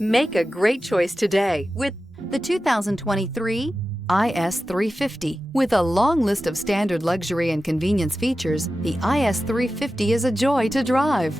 Make a great choice today with the 2023 IS350. With a long list of standard luxury and convenience features, the IS350 is a joy to drive.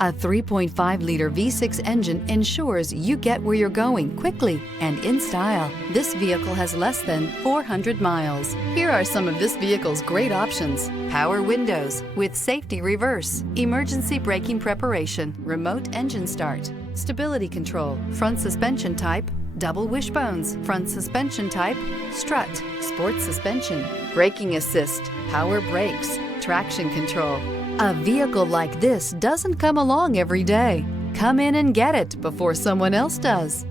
A 3.5-liter V6 engine ensures you get where you're going quickly and in style. This vehicle has less than 400 miles. Here are some of this vehicle's great options: power windows with safety reverse, emergency braking preparation, remote engine start, stability control, front suspension type, double wishbones, front suspension type, strut, sport suspension, braking assist, power brakes, traction control. A vehicle like this doesn't come along every day. Come in and get it before someone else does.